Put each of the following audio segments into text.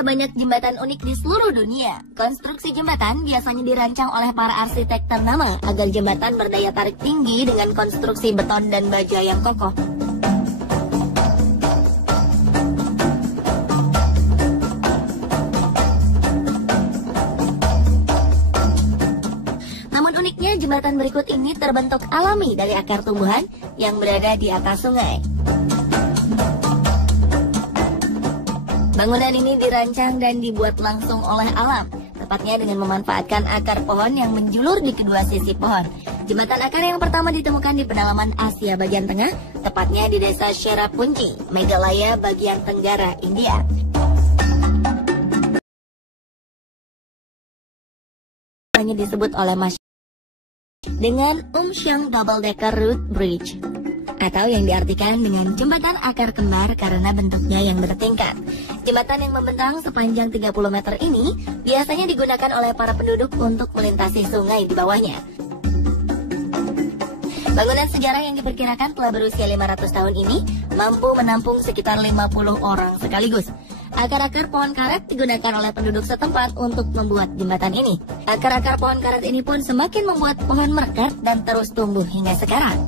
Ada banyak jembatan unik di seluruh dunia. Konstruksi jembatan biasanya dirancang oleh para arsitek ternama agar jembatan berdaya tarik tinggi dengan konstruksi beton dan baja yang kokoh. Namun uniknya jembatan berikut ini terbentuk alami dari akar tumbuhan yang berada di atas sungai. Bangunan ini dirancang dan dibuat langsung oleh alam, tepatnya dengan memanfaatkan akar pohon yang menjulur di kedua sisi pohon. Jembatan akar yang pertama ditemukan di pedalaman Asia bagian tengah, tepatnya di desa Cherrapunji, Meghalaya bagian tenggara India. Hanya disebut oleh masyarakat dengan Umshang Double Decker Root Bridge, atau yang diartikan dengan jembatan akar kembar karena bentuknya yang bertingkat. Jembatan yang membentang sepanjang 30 meter ini biasanya digunakan oleh para penduduk untuk melintasi sungai di bawahnya. Bangunan sejarah yang diperkirakan telah berusia 500 tahun ini mampu menampung sekitar 50 orang sekaligus. Akar-akar pohon karet digunakan oleh penduduk setempat untuk membuat jembatan ini. Akar-akar pohon karet ini pun semakin membuat pohon mekar dan terus tumbuh hingga sekarang.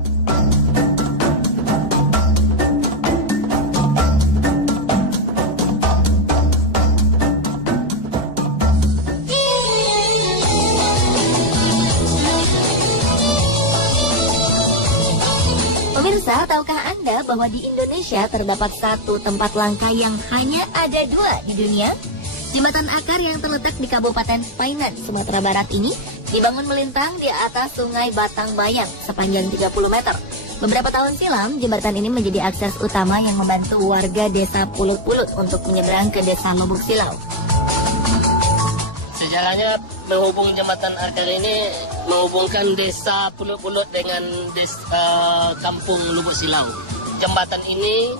Pemirsa, tahukah Anda bahwa di Indonesia terdapat satu tempat langka yang hanya ada dua di dunia? Jembatan akar yang terletak di Kabupaten Painan, Sumatera Barat ini dibangun melintang di atas Sungai Batangbayang sepanjang 30 meter. Beberapa tahun silam, jembatan ini menjadi akses utama yang membantu warga desa Pulut-Pulut untuk menyeberang ke desa Lubuk Silau. Sejarahnya menghubung jembatan akar ini menghubungkan desa Pulut-Pulut dengan kampung Lubuk Silau. Jembatan ini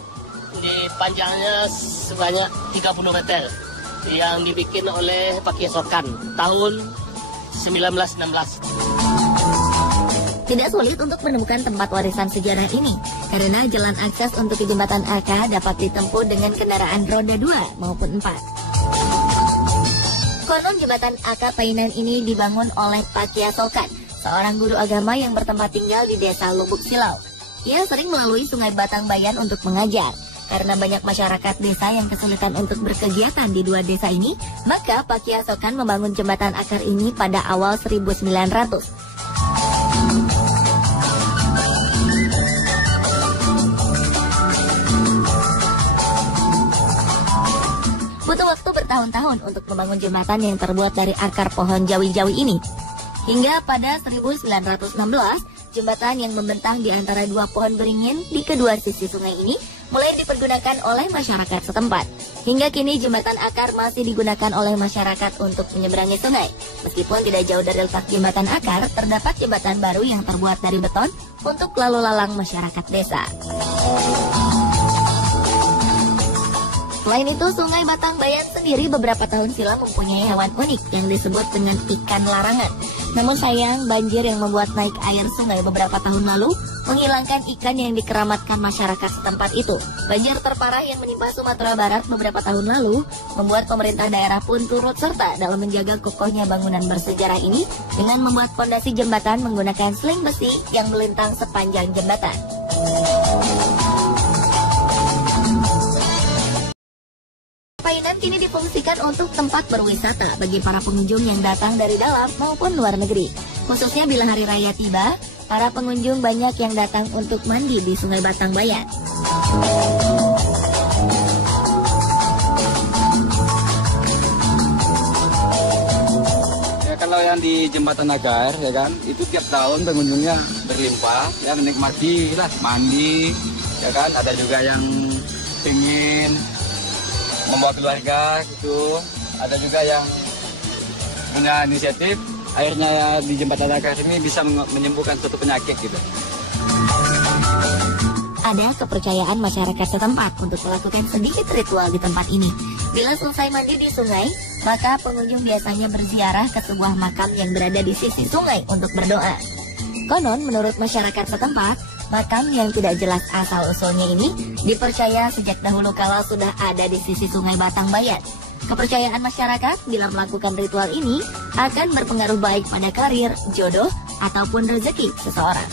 panjangnya sebanyak 30 meter yang dibikin oleh Pakistan tahun 1916. Tidak sulit untuk menemukan tempat warisan sejarah ini karena jalan akses untuk ke jembatan akar dapat ditempuh dengan kendaraan roda 2 maupun 4. Konon jembatan akar Painan ini dibangun oleh Pak Kiasokan, seorang guru agama yang bertempat tinggal di desa Lubuk Silau. Ia sering melalui Sungai Batangbayang untuk mengajar. Karena banyak masyarakat desa yang kesulitan untuk berkegiatan di dua desa ini, maka Pak Kiasokan membangun jembatan akar ini pada awal 1900. Butuh waktu bertahun-tahun untuk membangun jembatan yang terbuat dari akar pohon jawi-jawi ini. Hingga pada 1916, jembatan yang membentang di antara dua pohon beringin di kedua sisi sungai ini mulai dipergunakan oleh masyarakat setempat. Hingga kini jembatan akar masih digunakan oleh masyarakat untuk menyeberangi sungai. Meskipun tidak jauh dari letak jembatan akar, terdapat jembatan baru yang terbuat dari beton untuk lalu lalang masyarakat desa. Selain itu, Sungai Batangbayang sendiri beberapa tahun silam mempunyai hewan unik yang disebut dengan ikan larangan. Namun sayang, banjir yang membuat naik air sungai beberapa tahun lalu menghilangkan ikan yang dikeramatkan masyarakat setempat itu. Banjir terparah yang menimpa Sumatera Barat beberapa tahun lalu membuat pemerintah daerah pun turut serta dalam menjaga kokohnya bangunan bersejarah ini dengan membuat fondasi jembatan menggunakan seling besi yang melintang sepanjang jembatan. Painan kini difungsikan untuk tempat berwisata bagi para pengunjung yang datang dari dalam maupun luar negeri. Khususnya bila hari raya tiba, para pengunjung banyak yang datang untuk mandi di Sungai Batangbayang. Ya, kalau yang di Jembatan Akar, ya kan, itu tiap tahun pengunjungnya berlimpah, ya menikmati lah, mandi, ya kan, ada juga yang ingin membawa keluarga gitu, ada juga yang punya inisiatif akhirnya ya di Jembatan Akar ini bisa menyembuhkan suatu penyakit gitu. Ada kepercayaan masyarakat setempat untuk melakukan sedikit ritual di tempat ini. Bila selesai mandi di sungai, maka pengunjung biasanya berziarah ke sebuah makam yang berada di sisi sungai untuk berdoa. Konon menurut masyarakat setempat, makam yang tidak jelas asal-usulnya ini dipercaya sejak dahulu kala sudah ada di sisi Sungai Batangbayang. Kepercayaan masyarakat bila melakukan ritual ini akan berpengaruh baik pada karir, jodoh, ataupun rezeki seseorang.